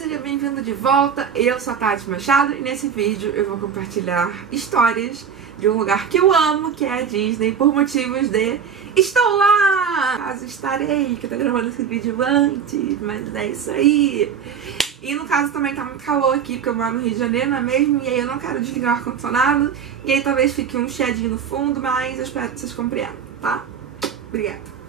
seja bem-vindo de volta. Eu sou a Tati Machado e nesse vídeo eu vou compartilhar histórias de um lugar que eu amo, que é a Disney, por motivos de estou lá! Caso estarei, que eu tô gravando esse vídeo antes, mas é isso aí. E no caso também tá muito calor aqui, porque eu moro no Rio de Janeiro, não é mesmo? E aí eu não quero desligar o ar-condicionado, e aí talvez fique um chiadinho no fundo, mas eu espero que vocês compreendam, tá? Obrigada.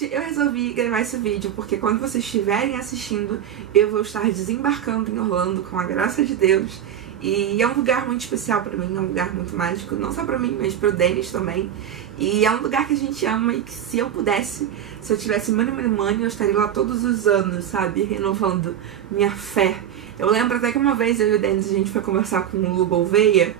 Eu resolvi gravar esse vídeo porque quando vocês estiverem assistindo, eu vou estar desembarcando em Orlando, com a graça de Deus. E é um lugar muito especial pra mim, é um lugar muito mágico, não só pra mim, mas pro Dennis também. E é um lugar que a gente ama e que se eu pudesse, se eu tivesse money, eu estaria lá todos os anos, sabe? Renovando minha fé. Eu lembro até que uma vez eu e o Dennis, a gente foi conversar com o Lu Gouveia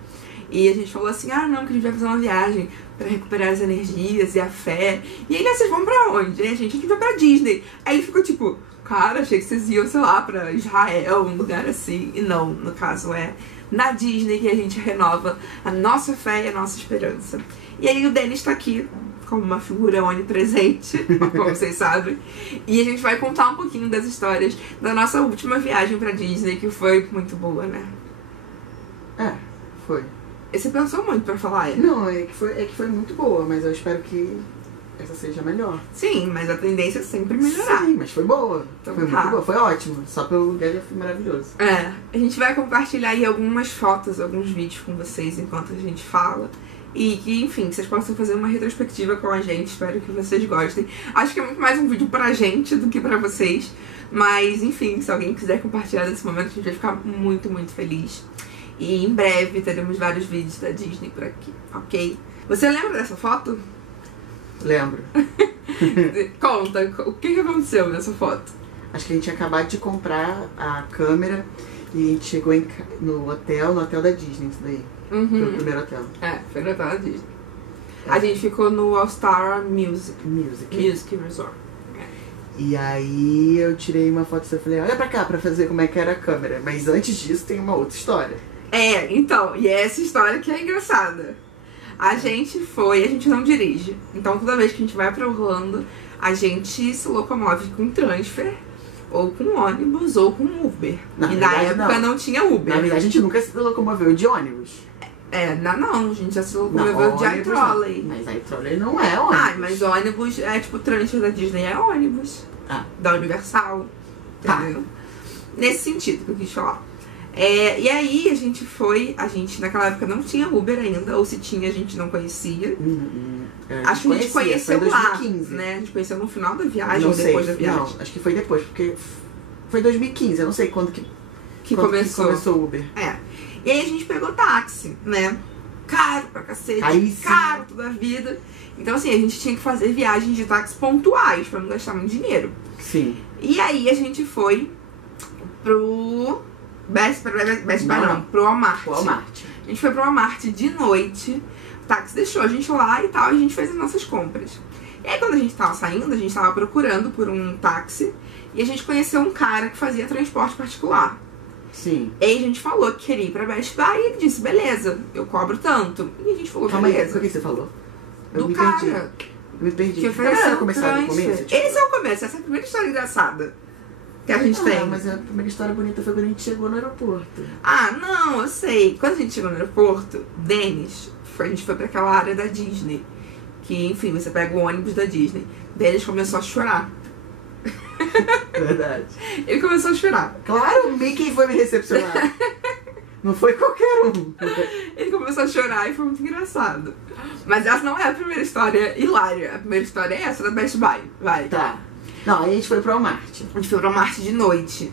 e a gente falou assim, não, que a gente vai fazer uma viagem pra recuperar as energias e a fé. E aí, vocês vão pra onde? E a gente vai pra Disney. Aí ele ficou tipo, cara, achei que vocês iam, sei lá, pra Israel, um lugar assim. E não, no caso é na Disney que a gente renova a nossa fé e a nossa esperança. E aí o Dennis tá aqui como uma figura onipresente, como vocês sabem. E a gente vai contar um pouquinho das histórias da nossa última viagem pra Disney, que foi muito boa, né? Foi. E você pensou muito pra falar, Não, é que foi muito boa, mas eu espero que essa seja melhor. Sim, mas a tendência é sempre melhorar. Sim, mas foi boa. Então, foi muito boa, foi ótimo. Só pelo lugar já foi maravilhoso. A gente vai compartilhar aí algumas fotos, alguns vídeos com vocês enquanto a gente fala. E que, enfim, vocês possam fazer uma retrospectiva com a gente. Espero que vocês gostem. Acho que é muito mais um vídeo pra gente do que pra vocês. Mas, enfim, se alguém quiser compartilhar desse momento, a gente vai ficar muito, muito feliz. E em breve teremos vários vídeos da Disney por aqui, ok? Você lembra dessa foto? Lembro. Conta, o que aconteceu nessa foto? Acho que a gente tinha acabado de comprar a câmera e a gente chegou no hotel da Disney, isso daí. Foi o primeiro hotel. Foi no hotel da Disney. A gente ficou no All Star Music Resort. E aí eu tirei uma foto e falei, olha pra cá pra fazer como é que era a câmera. Mas antes disso tem uma outra história. Então, e é essa história que é engraçada. A gente não dirige. Então toda vez que a gente vai pra Orlando, a gente se locomove com transfer, ou com ônibus, ou com Uber. Na época não tinha Uber. Na verdade a gente nunca se locomoveu de ônibus. A gente já se locomoveu de iTrolley. Mas iTrolley não é ônibus. Mas ônibus é tipo, transfer da Disney é ônibus. Da Universal. Entendeu? Nesse sentido que eu quis falar. E aí a gente naquela época não tinha Uber ainda, ou se tinha a gente não conhecia. Acho que a gente conheceu lá, 2015. Né? A gente conheceu no final da viagem ou depois da viagem. Não, acho que foi depois, porque foi 2015, eu não sei quando que começou o Uber. E aí a gente pegou táxi, né? Caro pra cacete, caro toda a vida. Então assim, a gente tinha que fazer viagens de táxi pontuais pra não gastar muito dinheiro. Sim. E aí a gente foi pro pro Walmart. A gente foi pro Walmart de noite, o táxi deixou a gente lá e tal, e a gente fez as nossas compras. E aí quando a gente tava saindo, a gente tava procurando por um táxi, e a gente conheceu um cara que fazia transporte particular. Sim. E aí a gente falou que queria ir pra Best Buy, e ele disse, beleza, eu cobro tanto. E a gente falou, beleza. O que você falou? Do cara. Me perdi. Que ofereceu começar do começo? Esse é o começo, essa é a primeira história engraçada que a gente tem. Mas a primeira história bonita foi quando a gente chegou no aeroporto. Não, eu sei. Quando a gente chegou no aeroporto, Dennis, a gente foi pra aquela área da Disney. Que, enfim, você pega o ônibus da Disney. Dennis começou a chorar. Verdade. Ele começou a chorar. Claro, o Mickey foi me recepcionar. Não foi qualquer um. Ele começou a chorar e foi muito engraçado. Mas essa não é a primeira história hilária. A primeira história é essa da Best Buy. Vai. Tá. Não, aí a gente foi pro Walmart. A gente foi pro Walmart de noite.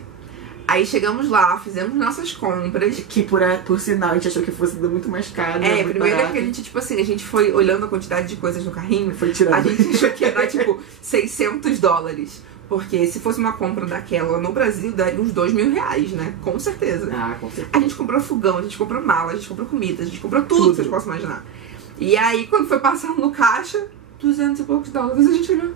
Aí chegamos lá, fizemos nossas compras. Que por sinal a gente achou que fosse muito mais caro. Primeiro é porque a gente, tipo assim, a gente foi olhando a quantidade de coisas no carrinho. Foi tirando. A gente achou que ia dar, tipo, $600. Porque se fosse uma compra daquela no Brasil, daria uns R$2.000, né? Com certeza. Com certeza. A gente comprou fogão, a gente comprou mala, a gente comprou comida, a gente comprou tudo que vocês possam imaginar. E aí, quando foi passando no caixa, $200 e poucos, a gente olhou,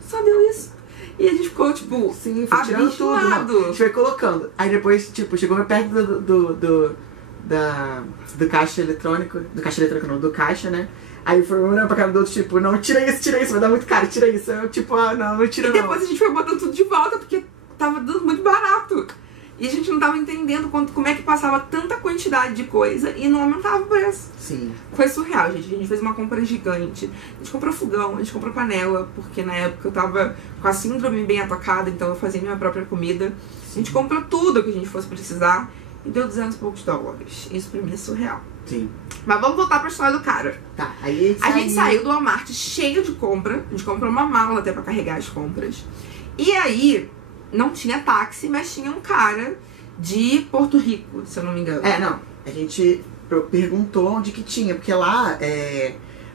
só deu isso. E a gente ficou, tipo, sim, foi tirando tudo. A gente foi colocando. Aí depois, tipo, chegou perto do caixa eletrônico. Do caixa eletrônico não, do caixa, né? Aí foi um olhando pra cara do outro, tipo, não, tira isso, vai dar muito caro, tira isso. Eu, tipo, não tira não. E depois a gente foi botando tudo de volta, porque tava dando muito barato. E a gente não tava entendendo como é que passava tanta quantidade de coisa e não aumentava o preço. Sim. Foi surreal, gente. A gente fez uma compra gigante. A gente comprou fogão, a gente comprou panela, porque na época eu tava com a síndrome bem atacada, então eu fazia minha própria comida. A gente comprou tudo que a gente fosse precisar e deu $200 e poucos. Isso pra mim é surreal. Sim. Mas vamos voltar pra história do cara. Tá, aí A gente saiu do Walmart cheio de compra. A gente comprou uma mala até pra carregar as compras. E aí, não tinha táxi, mas tinha um cara de Porto Rico, se eu não me engano. Não. A gente perguntou onde que tinha, porque lá,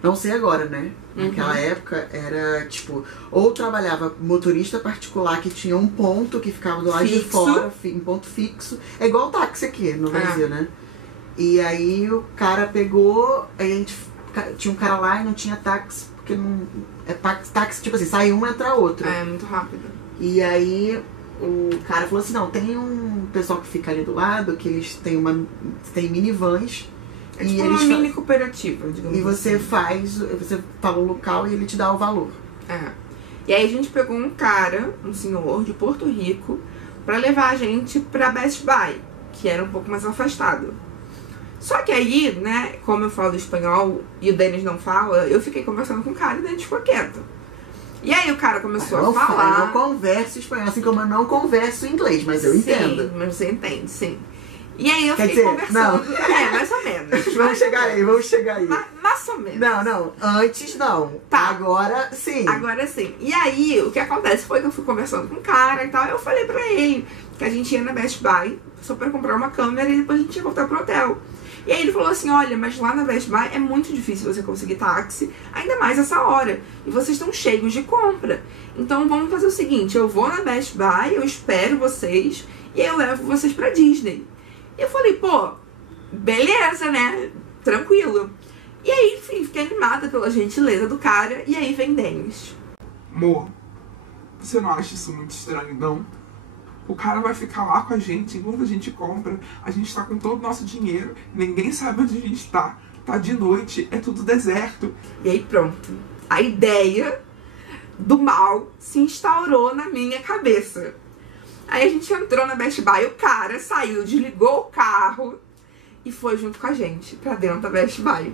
não sei agora, né? Naquela época era, tipo, ou trabalhava motorista particular que tinha um ponto que ficava do lado de fora, um ponto fixo. É igual táxi aqui no Brasil, né? E aí o cara pegou, aí a gente tinha um cara lá e não tinha táxi, porque não. Táxi, tipo assim, sai um, entra outro. É, muito rápido. E aí o cara falou assim, não, tem um pessoal que fica ali do lado, que eles têm minivans. É tipo uma mini cooperativa, digamos assim. E você você fala o local e ele te dá o valor. E aí a gente pegou um cara, um senhor de Porto Rico, pra levar a gente pra Best Buy, que era um pouco mais afastado. Só que aí, né, como eu falo espanhol e o Denis não fala, eu fiquei conversando com o cara e o Denis ficou quieto. E aí o cara começou a falar... Eu não converso espanhol, assim como eu não converso inglês, mas eu entendo. Sim, mas você entende, sim. E aí eu fiquei conversando... Não. Mais ou menos. Vamos chegar aí. Mais ou menos. Não. Antes não. Tá. Agora sim. Agora sim. E aí, o que acontece foi que eu fui conversando com o cara e tal. Eu falei pra ele que a gente ia na Best Buy só pra comprar uma câmera e depois a gente ia voltar pro hotel. E aí ele falou assim, olha, mas lá na Best Buy é muito difícil você conseguir táxi, ainda mais essa hora. E vocês estão cheios de compra. Então vamos fazer o seguinte, eu vou na Best Buy, eu espero vocês e eu levo vocês pra Disney. E eu falei, pô, beleza, né? Tranquilo. E aí, enfim, fiquei animada pela gentileza do cara. E aí vem Denis. Amor, você não acha isso muito estranho, não? O cara vai ficar lá com a gente enquanto a gente compra. A gente tá com todo o nosso dinheiro. Ninguém sabe onde a gente tá. Tá de noite, é tudo deserto. E aí pronto. A ideia do mal se instaurou na minha cabeça. Aí a gente entrou na Best Buy, o cara saiu, desligou o carro e foi junto com a gente pra dentro da Best Buy.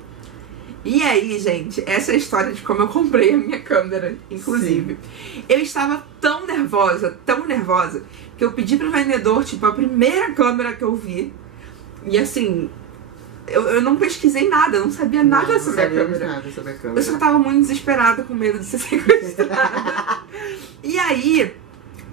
E aí, gente, essa é a história de como eu comprei a minha câmera, inclusive. Sim. Eu estava tão nervosa, que eu pedi pro vendedor, tipo, a primeira câmera que eu vi. E assim, eu não pesquisei nada, eu não sabia nada sobre a câmera. Eu só tava muito desesperada, com medo de ser sequestrada. E aí,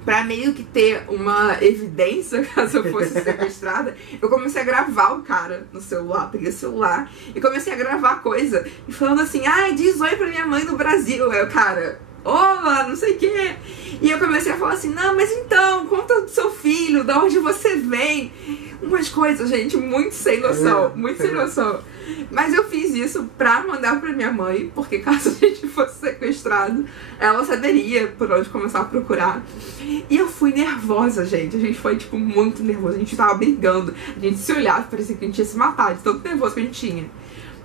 pra meio que ter uma evidência caso eu fosse sequestrada, eu comecei a gravar o cara no celular. Peguei o celular e comecei a gravar coisa. E falando assim, diz oi pra minha mãe no Brasil. Aí o cara, olá, não sei o quê. E eu comecei a falar assim, não, mas então, conta do seu filho, de onde você vem. Umas coisas, gente, muito sem noção, muito sem noção. Mas eu fiz isso pra mandar pra minha mãe, porque caso a gente fosse sequestrado, ela saberia por onde começar a procurar. E eu fui nervosa, gente. A gente foi, tipo, muito nervosa. A gente tava brigando. A gente se olhava, parecia que a gente ia se matar, de tanto nervoso que a gente tinha.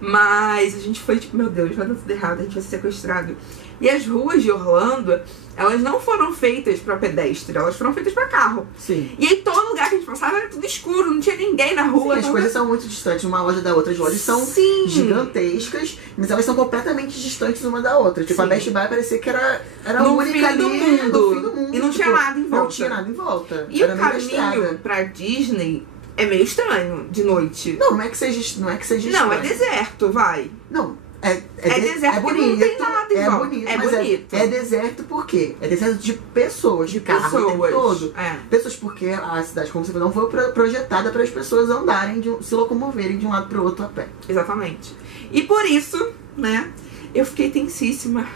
Mas a gente foi, tipo, meu Deus, vai dar tudo errado, a gente vai ser sequestrado. E as ruas de Orlando, elas não foram feitas pra pedestre, elas foram feitas pra carro. Sim. E aí todo lugar que a gente passava era tudo escuro, não tinha ninguém na rua. Sim, as coisas são muito distantes uma loja da outra. As lojas são gigantescas, mas elas são completamente distantes uma da outra. Tipo, a Best Buy parecia que era a única ali no fim do mundo. E não tinha nada em volta. Não tinha nada em volta. E o caminho pra Disney é meio estranho, de noite. Não é que seja estranho. Não, é deserto, vai. Não. É deserto, bonito, não tem nada em volta. Bonito, é mas bonito. É deserto por quê? É deserto de pessoas, de carro o tempo todo. Pessoas, porque a cidade, como você falou, não foi projetada para as pessoas andarem, se locomoverem de um lado para o outro a pé. Exatamente. E por isso, né, eu fiquei tensíssima,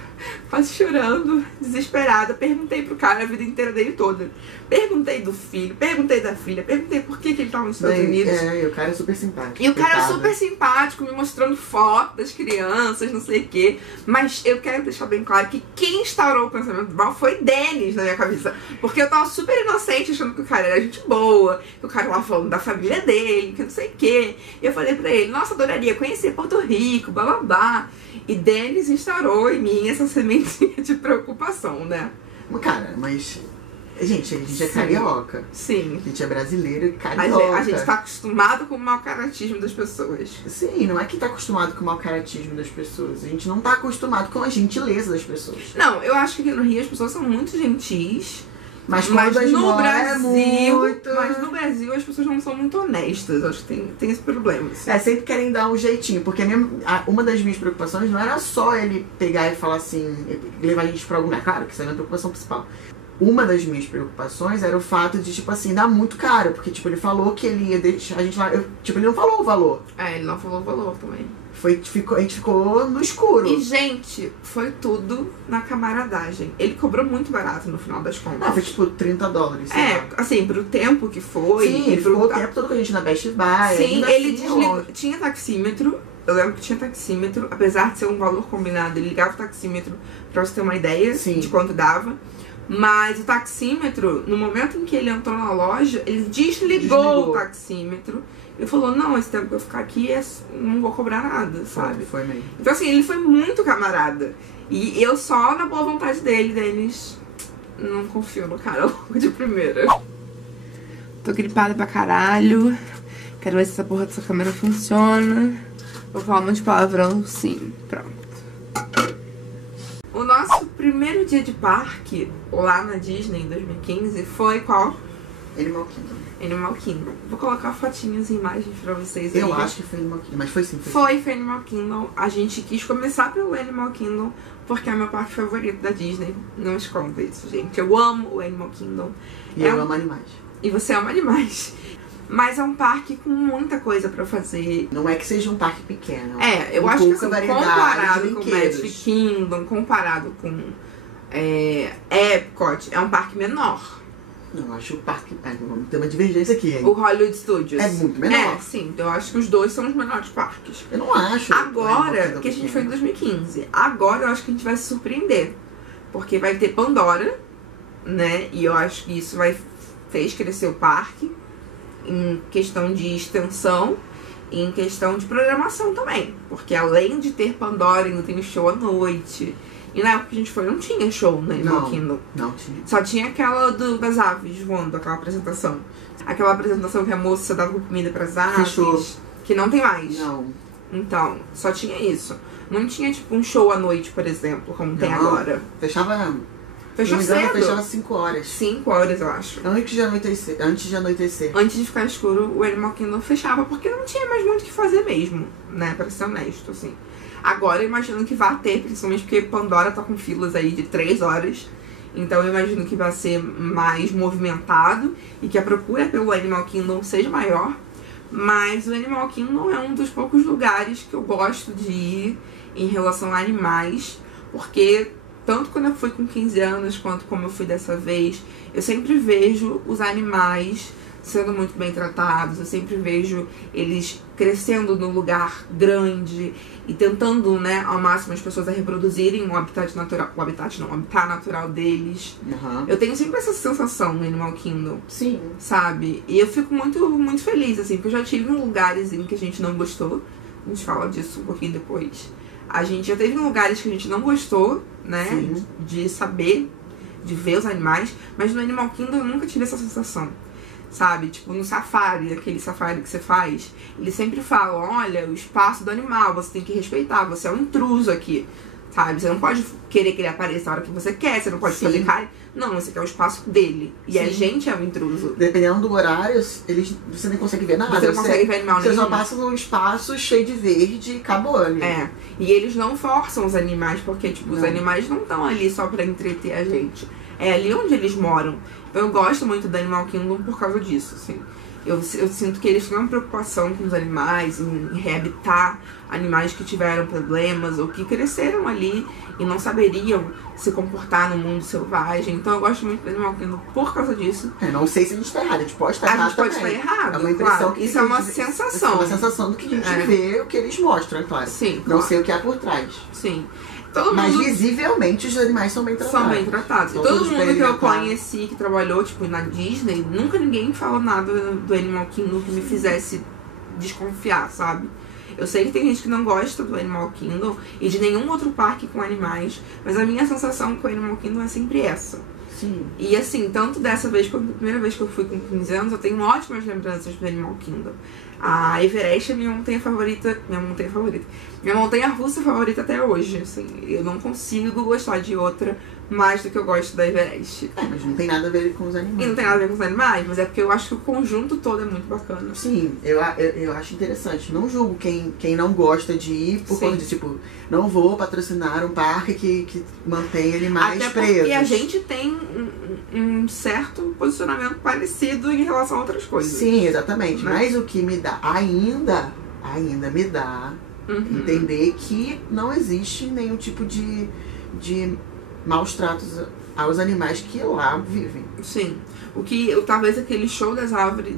quase chorando, desesperada. Perguntei pro cara a vida inteira dele toda. Perguntei do filho, perguntei da filha, perguntei por que ele tava nos Estados Unidos. E o cara é super simpático. E o cara é super simpático, me mostrando foto das crianças, não sei o quê. Mas eu quero deixar bem claro que quem instaurou o pensamento mal foi Denis na minha cabeça. Porque eu tava super inocente, achando que o cara era gente boa, que o cara tava falando da família dele, que não sei o quê. E eu falei pra ele, nossa, adoraria conhecer Porto Rico, blá blá blá. E Denis instaurou em mim essa sementinha de preocupação, né? Cara, mas... Gente, a gente é Sim. carioca. Sim. A gente é brasileiro e carioca. A gente tá acostumado com o mau caratismo das pessoas. Sim, não é que tá acostumado com o mau caratismo das pessoas. A gente não tá acostumado com a gentileza das pessoas. Não, eu acho que aqui no Rio as pessoas são muito gentis. Mas quando as no moram é Brasil, muito... mas no Brasil as pessoas não são muito honestas. Acho que tem esse problema. Assim. Sempre querem dar um jeitinho. Porque uma das minhas preocupações não era só ele pegar e falar assim, levar a gente pra algum lugar. Claro, que isso é a minha preocupação principal. Uma das minhas preocupações era o fato de, tipo assim, dar muito caro. Porque, tipo, ele falou que ele ia deixar a gente lá... ele não falou o valor. Ele não falou o valor também. A gente ficou no escuro. E, gente, foi tudo na camaradagem. Ele cobrou muito barato no final das contas. Foi tipo $30. Sei lá. Assim, pro tempo que foi. Sim, ele ficou o tempo todo com a gente na Best Buy. Sim, ele assim, desligou. Tinha taxímetro. Eu lembro que tinha taxímetro. Apesar de ser um valor combinado, ele ligava o taxímetro pra você ter uma ideia de quanto dava. Mas o taxímetro, no momento em que ele entrou na loja, ele desligou o taxímetro. Ele falou, não, esse tempo que eu ficar aqui, não vou cobrar nada, sabe? Foi mesmo. Então assim, ele foi muito camarada. E eu só na boa vontade dele, Denis, não confio no cara logo de primeira. Tô gripada pra caralho. Quero ver se essa porra dessa câmera funciona. Vou falar um monte de palavrão, sim. Pronto. O nosso primeiro dia de parque lá na Disney em 2015 foi qual? Animal Kingdom. Animal Kingdom. Vou colocar fotinhos e imagens pra vocês aí. Eu acho que foi Animal Kingdom, mas foi sim. Foi Animal Kingdom. A gente quis começar pelo Animal Kingdom porque é o meu parque favorito da Disney. Não esconda isso, gente. Eu amo o Animal Kingdom. E eu amo animais. E você ama animais. Mas é um parque com muita coisa pra fazer. Não é que seja um parque pequeno. Eu acho que assim, comparado de com Magic Kingdom, comparado com Epcot, é um parque menor. Não, eu acho o parque... vamos ter uma divergência aqui, hein? O Hollywood Studios. É muito menor. Sim. Eu acho que os dois são os menores parques. Eu não acho. Agora, que a gente foi em 2015. Agora eu acho que a gente vai se surpreender. Porque vai ter Pandora, né? E eu acho que isso fez crescer o parque. Em questão de extensão e em questão de programação também. Porque além de ter Pandora, ainda tem show à noite. E na época que a gente foi, não tinha show no Animal Kingdom. Não tinha. Só tinha aquela das aves voando, aquela apresentação. Aquela apresentação que a moça dava comida pras aves. Fechou. Que não tem mais. Não. Então, só tinha isso. Não tinha, tipo, um show à noite, por exemplo, como tem agora. Fechava... Fechou cedo. Fechava 5 horas. 5 horas, eu acho. Antes de anoitecer. Antes de ficar escuro, o Animal Kingdom fechava, porque não tinha mais muito o que fazer mesmo, né? Pra ser honesto, assim. Agora eu imagino que vai ter, principalmente porque Pandora tá com filas aí de 3 horas. Então eu imagino que vai ser mais movimentado e que a procura pelo Animal Kingdom seja maior. Mas o Animal Kingdom é um dos poucos lugares que eu gosto de ir em relação a animais, porque tanto quando eu fui com 15 anos, quanto como eu fui dessa vez, eu sempre vejo os animais sendo muito bem tratados, eu sempre vejo eles crescendo num lugar grande e tentando, né, ao máximo as pessoas a reproduzirem o habitat natural deles. Uhum. Eu tenho sempre essa sensação no Animal Kingdom. Sim. Sabe? E eu fico muito, muito feliz, assim, porque eu já tive em lugares em que a gente não gostou. A gente fala disso um pouquinho depois. A gente já teve em lugares que a gente não gostou, né? Sim. De saber, de ver os animais. Mas no Animal Kingdom eu nunca tive essa sensação. Sabe? Tipo, no safari, aquele safari que você faz, eles sempre falam, olha, o espaço do animal, você tem que respeitar, você é um intruso aqui. Sabe? Você não pode querer que ele apareça a hora que você quer, você não pode fazer carinho. Não, esse aqui é o espaço dele. E a gente é o intruso. Dependendo do horário, você nem consegue ver nada. Você não consegue ver animal nenhum. Você só passa num espaço cheio de verde e acabou ali. E eles não forçam os animais, porque, tipo, os animais não estão ali só pra entreter a gente. É ali onde eles moram. Então eu gosto muito do Animal Kingdom por causa disso, assim. Eu sinto que eles têm uma preocupação com os animais, em reabitar animais que tiveram problemas ou que cresceram ali e não saberiam se comportar no mundo selvagem. Então eu gosto muito do Animal Kingdom por causa disso. Não sei se a gente tá errado, a gente pode estar errado. A gente pode estar errado, é uma impressão, claro. que isso é uma sensação. É uma sensação do que a gente vê, o que eles mostram, é claro. Sim, não sei o que há por trás. Sim. Mas visivelmente os animais são bem tratados. São bem tratados. E todo mundo que eu conheci, que trabalhou, tipo, na Disney, nunca ninguém falou nada do Animal Kingdom que me fizesse desconfiar, sabe? Eu sei que tem gente que não gosta do Animal Kingdom e de nenhum outro parque com animais, mas a minha sensação com o Animal Kingdom é sempre essa. Sim. E assim, tanto dessa vez quanto a primeira vez que eu fui com 15 anos, eu tenho ótimas lembranças do Animal Kingdom. A Everest é minha montanha favorita. Minha montanha russa favorita até hoje. Assim, eu não consigo gostar de outra mais do que eu gosto da Everest. Mas não tem nada a ver com os animais. E não tem nada a ver com os animais, mas é porque eu acho que o conjunto todo é muito bacana. Sim, eu acho interessante. Não julgo quem não gosta de ir por conta de, tipo, não vou patrocinar um parque que mantém animais Até presos. porque a gente tem um certo posicionamento parecido em relação a outras coisas. Sim, exatamente. Né? Mas o que me dá, ainda me dá entender que não existe nenhum tipo de maus tratos aos animais que lá vivem. Sim. O que talvez aquele show das aves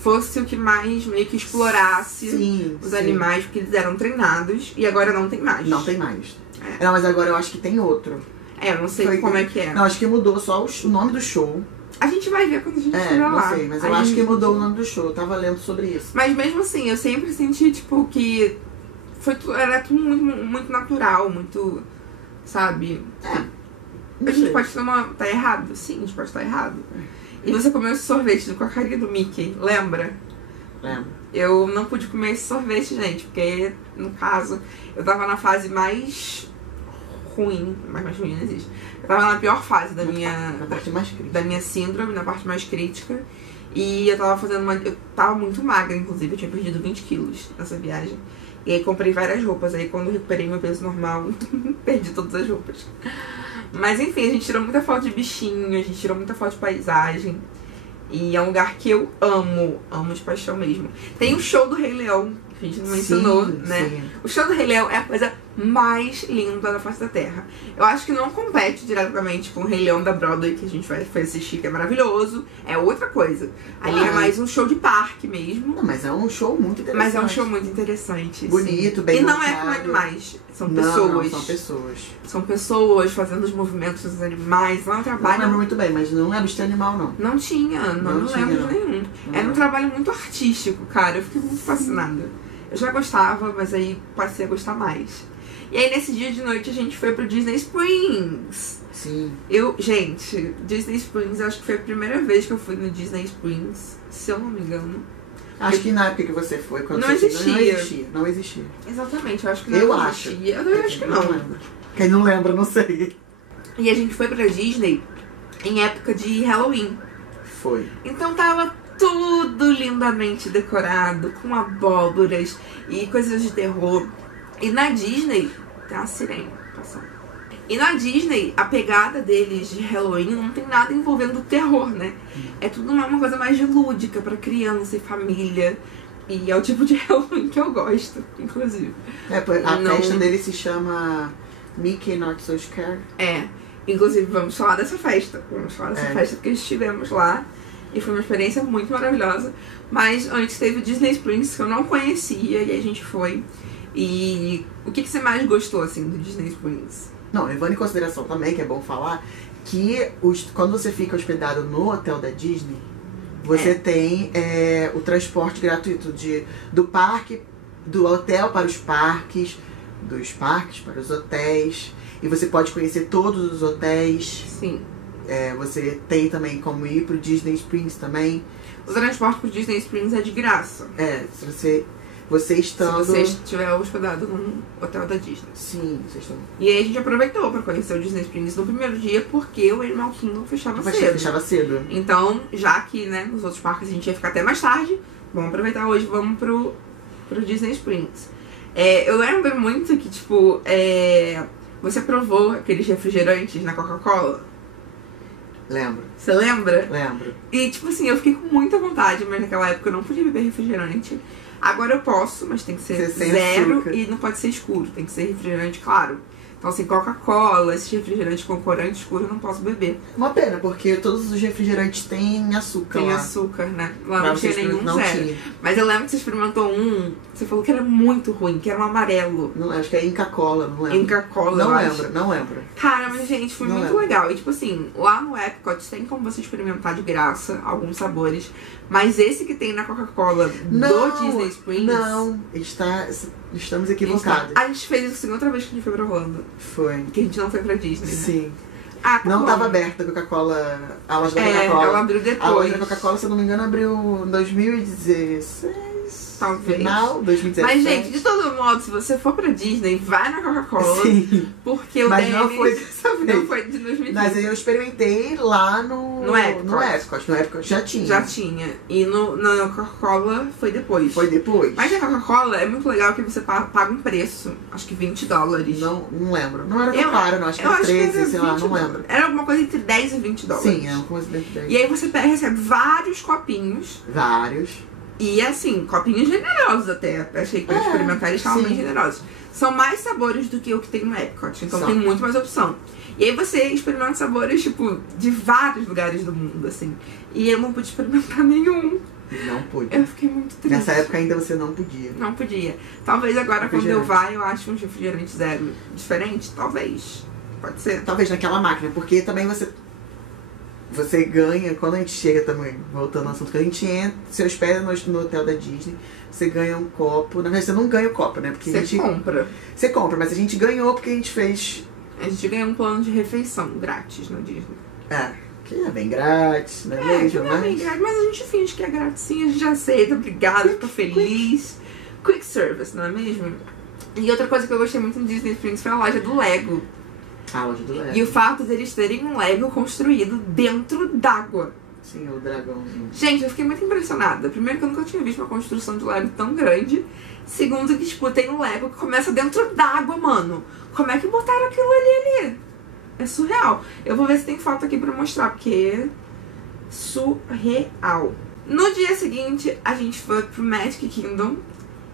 fosse o que mais meio que explorasse os animais, porque eles eram treinados e agora não tem mais. Não tem mais. Não, mas agora eu acho que tem outro. Eu não sei como é que é. Não, acho que mudou só o nome do show. A gente vai ver quando a gente estiver lá. Não sei, mas eu acho que mudou o nome do show. Eu tava lendo sobre isso. Mas mesmo assim, eu sempre senti, tipo, que era tudo muito, muito natural, muito, sabe? A gente pode estar errado. Sim, a gente pode estar errado. E você comeu esse sorvete com a carinha do Mickey, lembra? Lembro. Eu não pude comer esse sorvete, gente, porque, no caso, eu tava na fase mais ruim, mas mais ruim não existe. Eu tava na pior fase da minha síndrome, na parte mais crítica. E eu tava eu tava muito magra, inclusive, eu tinha perdido 20 quilos nessa viagem. E aí comprei várias roupas, aí quando eu recuperei meu peso normal, perdi todas as roupas. Mas enfim, a gente tirou muita foto de bichinho, a gente tirou muita foto de paisagem. E é um lugar que eu amo de paixão mesmo. Tem o show do Rei Leão, que a gente não mencionou, né? Sim. O show do Rei Leão é a coisa mais linda da face da Terra. Eu acho que não compete diretamente com o Rei Leão da Broadway, que a gente foi assistir, que é maravilhoso. É outra coisa. Ali é mais um show de parque mesmo. Não, mas é um show muito interessante. Mas é um show muito interessante. Bonito, sim. bem E não montado. é com animais. São não, pessoas. Não, são pessoas. São pessoas fazendo os movimentos dos animais. Não é um trabalho. Não lembro muito bem, mas não é bicho animal, não. Não tinha, não lembro de nenhum. Era um trabalho muito artístico, cara. Eu fiquei muito fascinada. Eu já gostava, mas aí passei a gostar mais. E aí nesse dia de noite a gente foi pro Disney Springs. Sim. Gente, Disney Springs, eu acho que foi a primeira vez que eu fui no Disney Springs, se eu não me engano. Acho que na época que você foi, quando não você existia. Não existia. Exatamente, eu acho que não existia. Eu acho que não. Lembro. Quem não lembra, não sei. E a gente foi pra Disney em época de Halloween. Foi. Então tava tudo lindamente decorado, com abóboras e coisas de terror. E na Disney, tem uma sirene passando. E na Disney, a pegada deles de Halloween não tem nada envolvendo terror, né? É tudo uma coisa mais de lúdica pra criança e família. E é o tipo de Halloween que eu gosto, inclusive. A festa dele se chama Mickey Not So Scared. Inclusive vamos falar dessa festa. Vamos falar dessa festa porque estivemos lá. E foi uma experiência muito maravilhosa. Mas antes teve o Disney Springs, que eu não conhecia, e a gente foi. E o que você mais gostou, assim, do Disney Springs? Não, levando em consideração também, que é bom falar, que quando você fica hospedado no hotel da Disney, você tem o transporte gratuito do parque, do hotel para os parques, dos parques para os hotéis. E você pode conhecer todos os hotéis. Sim. Você tem também como ir pro Disney Springs também. O transporte pro Disney Springs é de graça. Se você estando... Se você estiver hospedado num hotel da Disney. Sim, vocês estão... E aí a gente aproveitou pra conhecer o Disney Springs no primeiro dia, porque o Animal Kingdom fechava cedo. Então, já que, né, nos outros parques a gente ia ficar até mais tarde, vamos aproveitar hoje, vamos pro Disney Springs. Eu lembro muito que, tipo, você provou aqueles refrigerantes na Coca-Cola? Lembro. Você lembra? Lembro. E, tipo assim, eu fiquei com muita vontade, mas naquela época eu não podia beber refrigerante. Agora eu posso, mas tem que ser zero açúcar. E não pode ser escuro, tem que ser refrigerante claro. Então, assim, Coca-Cola, esse refrigerante com corante escuro eu não posso beber. Uma pena, porque todos os refrigerantes têm açúcar Tem lá. açúcar, né? Lá Pra não tinha você nenhum não zero. tinha. Mas eu lembro que você experimentou um, você falou que era muito ruim, que era um amarelo. Não, acho que é Inca-Cola, não lembro. Inca-Cola, Não eu lembro, acho. não lembro. Cara, mas gente, foi Não muito lembro. legal. E tipo assim, lá no Epcot tem como você experimentar de graça alguns sabores. Mas esse que tem na Coca-Cola do Disney Springs... Não, estamos equivocados. A gente fez isso assim outra vez que a gente foi pra Orlando. Foi. Que a gente não foi pra Disney, né? Sim. Ah, tá Não bom. tava aberta a Coca-Cola, a loja da É, Coca-Cola. ela abriu A depois. loja da Coca-Cola, se eu não me engano, abriu em 2016. Talvez. Final, 2017. Mas, gente, de todo modo, se você for pra Disney, vai na Coca-Cola. Sim. Porque o Mas deles não foi dessa vez. não foi de 2015. Mas eu experimentei lá no Epcot. No Epcot. No Epcot já tinha. Já tinha. E na Coca-Cola foi depois. Foi depois? Mas a Coca-Cola é muito legal que você paga um preço. Acho que $20. Não lembro. Não era tão Eu- caro, não. Acho que eu era acho que 13, era sei lá, 20 não lembro. Era alguma coisa entre 10 e $20. Sim, é uma coisa dentro daí. E aí você recebe vários copinhos. Vários. E assim, copinhos generosos até. Achei que pra experimentar eles estavam sim. bem generosos. São mais sabores do que o que tem no Epcot. Então São. tem muito mais opção. E aí você experimenta sabores, tipo, de vários lugares do mundo, assim. E eu não pude experimentar nenhum. Não pude. Eu fiquei muito triste. Nessa época ainda você não podia. Não podia. Talvez agora, quando eu Refrigerante. vá, eu ache um refrigerante zero diferente. Talvez. Pode ser. Talvez naquela máquina, porque também você ganha, quando a gente chega também, voltando ao assunto, quando a gente entra, se hospeda no hotel da Disney, você ganha um copo. Na verdade, você não ganha o copo, né? Porque a Você gente. compra. Você compra, mas a gente ganhou porque a gente fez. A gente ganha um plano de refeição grátis na Disney. Que é bem grátis, né? Que Mesmo, não é bem grátis, mas a gente finge que é grátis sim, a gente aceita, obrigada, fica feliz. Quick service, não é mesmo? E outra coisa que eu gostei muito no Disney Springs foi a loja do Lego. A loja do Lego. E o fato deles terem um Lego construído dentro d'água. Sim, o dragãozinho. Gente, eu fiquei muito impressionada. Primeiro que eu nunca tinha visto uma construção de Lego tão grande. Segundo que, tipo, tem um Lego que começa dentro d'água, mano. Como é que botaram aquilo ali? É surreal. Eu vou ver se tem foto aqui pra mostrar, porque é surreal. No dia seguinte, a gente foi pro Magic Kingdom.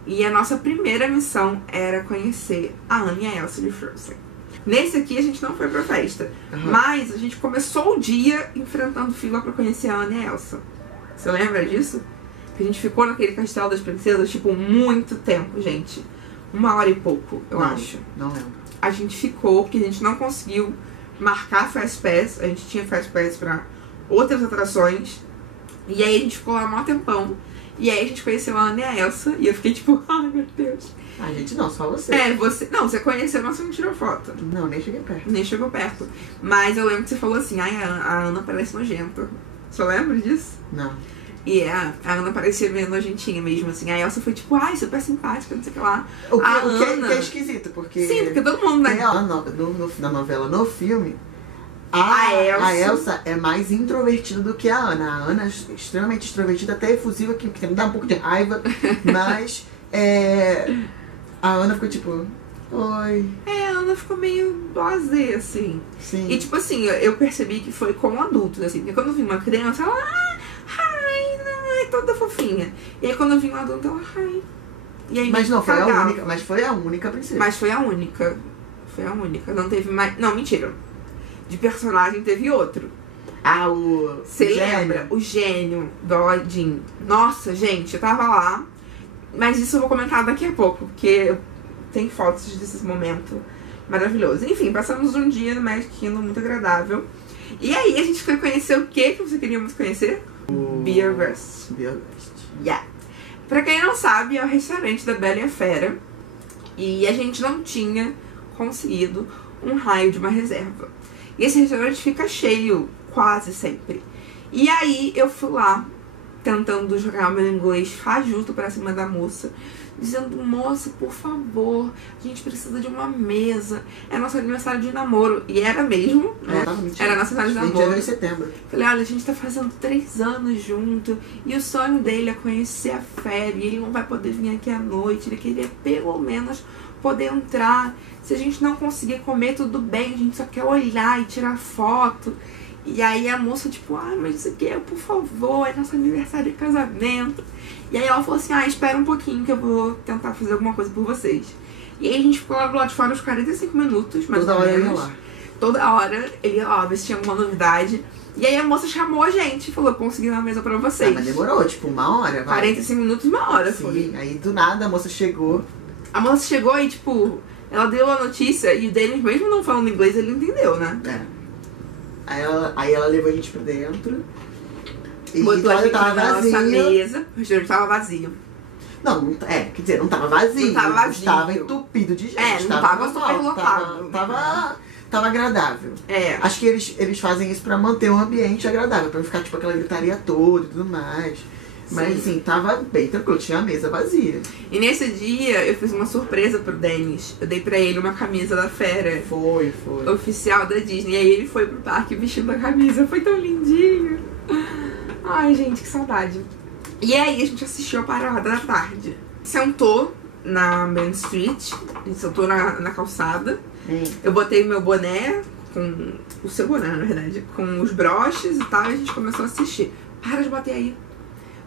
E a nossa primeira missão era conhecer a Anna e a Elsa de Frozen. Nesse aqui a gente não foi pra festa. Mas a gente começou o dia enfrentando fila pra conhecer a Anna e a Elsa. Você lembra disso? Que a gente ficou naquele castelo das princesas, tipo, muito tempo, gente. 1h e pouco, eu Não, acho. Não lembro. A gente ficou, porque a gente não conseguiu marcar Fast Pass. A gente tinha Fast Pass pra outras atrações. E aí a gente ficou lá um tempão. E aí a gente conheceu a Anna e a Elsa. E eu fiquei tipo, ai meu Deus. A gente não, só você. Você. Não, você conheceu, mas você não tirou foto. Não, nem cheguei perto. Nem chegou perto. Mas eu lembro que você falou assim, ai, a Ana parece nojenta. Você lembra disso? Não. E a Ana parecia meio nojentinha mesmo, assim. A Elsa foi tipo, ai, super simpática, não sei o que lá. O que, A o que Ana- é esquisito, porque. Sim, porque todo mundo, Tem né? a Ana na novela, no filme, A a Elsa- Elsa é mais introvertida do que a Ana. A Ana é extremamente extrovertida, até efusiva, que me dá um pouco de raiva, mas a Ana ficou tipo, oi, A Ana ficou meio blasé, assim. sim. E tipo assim, eu percebi que foi com adultos, assim. Porque quando eu vi uma criança, ela, ai, toda fofinha. E aí quando eu vi um adulto, ela, ai. E aí Mas me não, foi a cagava. única, mas foi a única princesa. Mas foi a única. Foi a única. Não teve mais. Não, mentira. De personagem teve outro. o Você gênio. lembra? O gênio do Aladdin. Nossa, gente, eu tava lá. Mas isso eu vou comentar daqui a pouco, porque tem fotos desse momento maravilhoso. Enfim, passamos um dia no Magic Kingdom muito agradável. E aí a gente foi conhecer o que você queria muito conhecer? Beer Burst. Yeah. Pra quem não sabe, é o restaurante da Bela e a Fera. E a gente não tinha conseguido um raio de uma reserva. E esse restaurante fica cheio quase sempre. E aí eu fui lá, tentando jogar meu inglês fajuto pra cima da moça, dizendo, moça, por favor, a gente precisa de uma mesa. É nosso aniversário de namoro. E era mesmo, né? Era nosso aniversário de 22 namoro. de setembro. Falei, olha, a gente tá fazendo 3 anos junto e o sonho dele é conhecer a Fera e ele não vai poder vir aqui à noite, ele queria pelo menos poder entrar. Se a gente não conseguir comer, tudo bem, a gente só quer olhar e tirar foto. E aí a moça, tipo, mas isso aqui é, por favor, é nosso aniversário de casamento. E aí ela falou assim, espera um pouquinho que eu vou tentar fazer alguma coisa por vocês. E aí a gente ficou lá do lado de fora uns 45 minutos, mais Toda ou hora ele menos. ia lá. Toda hora ele ia lá ver se tinha alguma novidade. E aí a moça chamou a gente e falou, consegui uma mesa pra vocês. Ah, mas demorou, tipo, 1 hora, vai. 45 minutos, 1 hora foi. Sim, aí do nada a moça chegou. A moça chegou e, tipo, ela deu a notícia e o Denis, mesmo não falando inglês, ele entendeu, né? Aí ela levou a gente pra dentro. E Botou a olha, gente tava na nossa vazio. mesa, o restaurante tava vazio. Não, quer dizer, não tava vazio. Não tava vazio. Estava entupido de gente. Não tava super normal, lotado. Tava agradável. Acho que eles fazem isso pra manter o ambiente agradável, pra não ficar tipo aquela gritaria toda e tudo mais. Mas assim, tava bem tranquilo, tinha a mesa vazia. E nesse dia eu fiz uma surpresa pro Denis. Eu dei pra ele uma camisa da Fera. Foi. Oficial da Disney. E aí ele foi pro parque vestindo a camisa. Foi tão lindinho. Ai, gente, que saudade. E aí a gente assistiu a parada da tarde. Sentou na Main Street. A gente sentou na calçada. Eu botei meu boné, com o seu boné, na verdade, com os broches e tal, e a gente começou a assistir. Para de bater aí.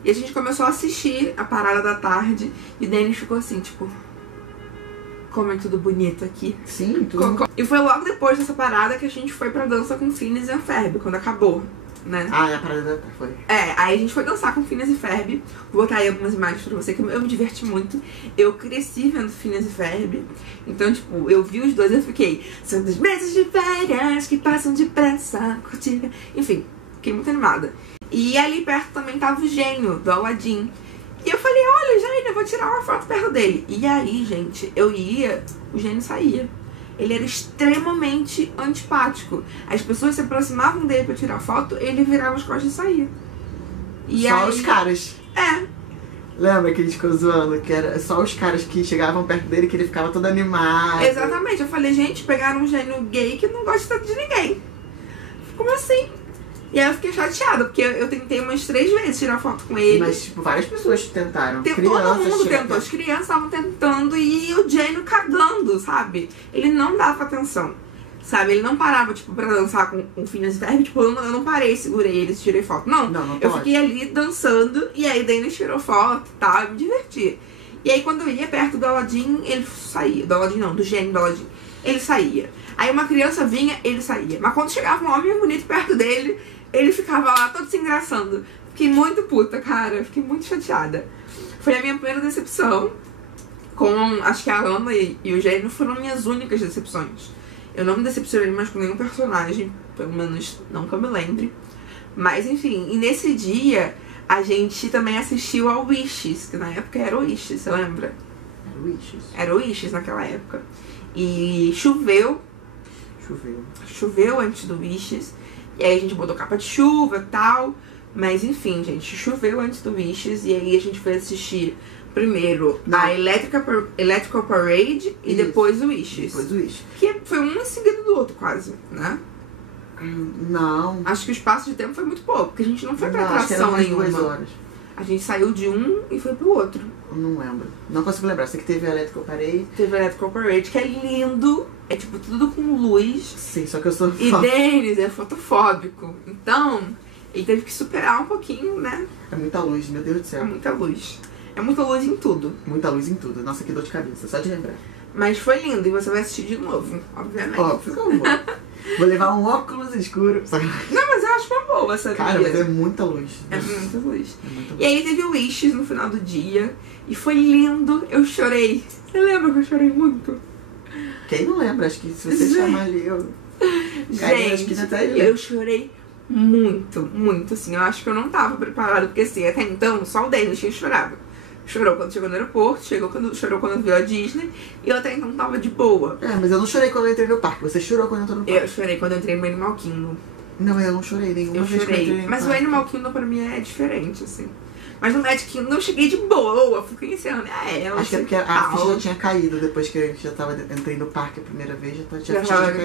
E a gente começou a assistir a parada da tarde, e o Denis ficou assim, tipo, como é tudo bonito aqui. Sim, tudo. E foi logo depois dessa parada que a gente foi pra dança com Phineas e Ferb, quando acabou, né? Ah, a parada foi. Aí a gente foi dançar com Phineas e Ferb. Vou botar aí algumas imagens pra você, que eu me diverti muito. Eu cresci vendo Phineas e Ferb. Então, tipo, eu vi os dois e eu fiquei, são 2 meses de férias que passam depressa, curtir. Enfim, fiquei muito animada. E ali perto também tava o gênio do Aladdin. E eu falei, olha, gênio, eu vou tirar uma foto perto dele. E aí, gente, eu ia, o gênio saía. Ele era extremamente antipático. As pessoas se aproximavam dele pra tirar foto, ele virava as costas e saía. E só aí... os caras. Lembra que a gente ficou zoando? Que era só os caras que chegavam perto dele que ele ficava todo animado. Exatamente. Eu falei, gente, pegaram um gênio gay que não gosta tanto de ninguém. Como assim? E aí eu fiquei chateada, porque eu tentei umas 3 vezes tirar foto com ele. Mas, tipo, várias pessoas tentaram. Todo mundo tentou. As crianças estavam tentando e o gênio cagando, sabe? Ele não dava atenção, sabe? Ele não parava, tipo, pra dançar com o Phineas e Ferb. Tipo, eu não parei, segurei eles, tirei foto. Não eu fiquei ali dançando e aí daí eles tirou foto e tal, eu me diverti. E aí quando eu ia perto do Aladdin, ele saía. Do Aladdin não, do gênio do Aladdin. Ele saía. Aí uma criança vinha, ele saía. Mas quando chegava um homem bonito perto dele, ele ficava lá todo se engraçando. Fiquei muito puta, cara. Fiquei muito chateada. Foi a minha primeira decepção. Acho que a Ana e o Gênio foram minhas únicas decepções. Eu não me decepcionei mais com nenhum personagem. Pelo menos não que eu me lembre. Mas enfim, e nesse dia a gente também assistiu ao Wishes. Que na época era o Wishes, você lembra? Era o Wishes naquela época. E choveu antes do Wishes. E aí a gente botou capa de chuva e tal. Mas enfim, gente, choveu antes do Wishes. E aí a gente foi assistir primeiro a Electrical Parade e depois o Wishes. Que foi um em seguida do outro quase, né? Não. Acho que o espaço de tempo foi muito pouco, porque a gente não foi pra atração nenhuma. 2 horas. A gente saiu de um e foi pro outro. Não lembro. Não consigo lembrar. Sei que teve a Electrical Parade. Teve a Electrical Parade, que é lindo. É tipo tudo com luz. Sim, só que eu sou E Denis é fotofóbico. Então, ele teve que superar um pouquinho, né? É muita luz, meu Deus do céu. É muita luz. É muita luz em tudo. Muita luz em tudo. Nossa, que dor de cabeça, só de lembrar. Mas foi lindo e você vai assistir de novo, obviamente. Óbvio que eu vou. Vou levar um óculos escuro. Não, mas eu acho uma boa, sabia? Cara, mas é muita luz. É muita luz. É muita luz. E aí teve o Wishes no final do dia. E foi lindo. Eu chorei. Você lembra que eu chorei muito? Quem não lembra? Acho que se você chamar ali, eu... Gente, eu chorei muito, muito, assim. Eu acho que eu não tava preparada, porque assim, até então, só o Denis tinha chorado. Chorou quando chegou no aeroporto, chorou quando viu a Disney, e eu até então tava de boa. Mas eu não chorei quando eu entrei no parque. Você chorou quando eu entrou no parque? Eu chorei quando eu entrei no Animal Kingdom. Não, eu não chorei nenhuma vez. Eu chorei, mas o Animal Kingdom pra mim é diferente, assim. Mas no Magic Kingdom eu cheguei de boa, fui conhecendo ela. Acho que é porque a ficha já tinha caído depois que eu já tava entrei no parque a primeira vez, a ficha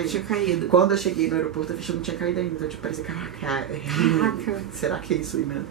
tinha caído. Quando eu cheguei no aeroporto, a ficha não tinha caído ainda. Então, tipo, parecia, caraca. Será que é isso aí mesmo?